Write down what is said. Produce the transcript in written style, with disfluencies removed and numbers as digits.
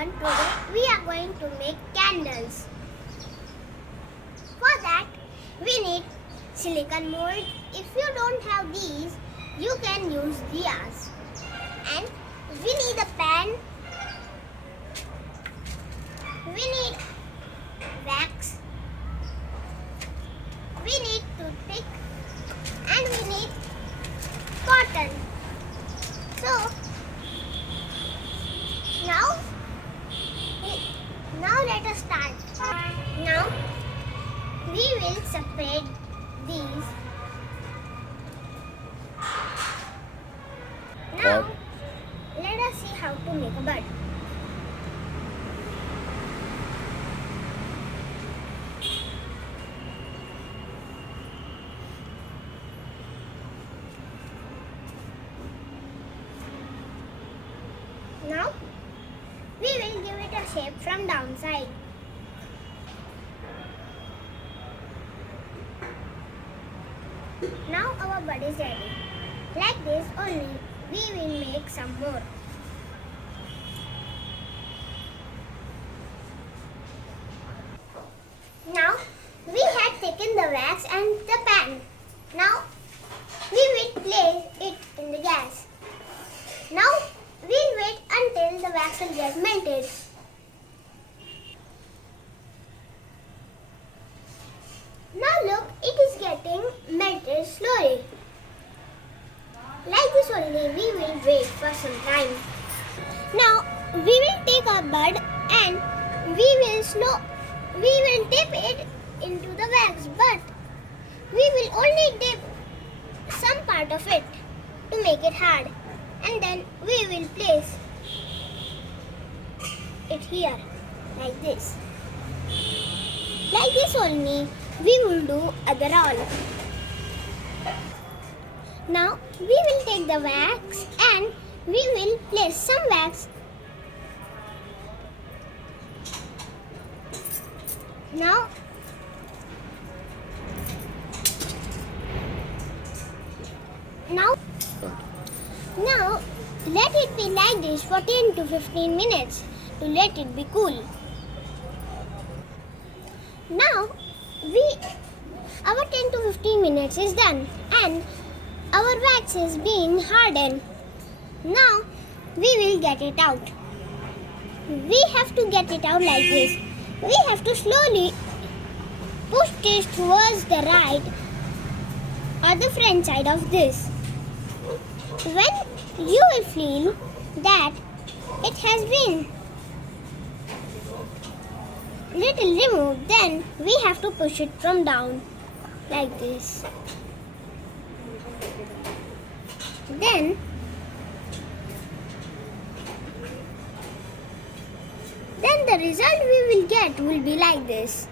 everyone, today we are going to make candles. For that we need silicon mold. If you don't have these, you can use diyas. And we need a pan. We need wax. We need toothpick. And we need cotton. So now let us start. Now we will separate these. Now let us see how to make a bud. Now we will give it a shape from downside. Now our bud is ready. Like this only, we will make some more. Now we have taken the wax and the pan. Now we will place it in the gas. Now we'll wait until the wax will get melted. Now look, it is getting melted slowly. Like this only, we will wait for some time. Now we will take our bud and we will dip it into the wax, but we will only dip some part of it to make it hard, and then we will place it here like this. Like this only we will do other all. Now we will take the wax and we will place some wax. Now let it be like this for 10 to 15 minutes to let it be cool. Now our 10 to 15 minutes is done and our wax is being hardened. Now we will get it out. We have to get it out like this. We have to slowly push this towards the right or the front side of this. When you will feel that it has been little removed, then we have to push it from down like this. Then the result we will get will be like this.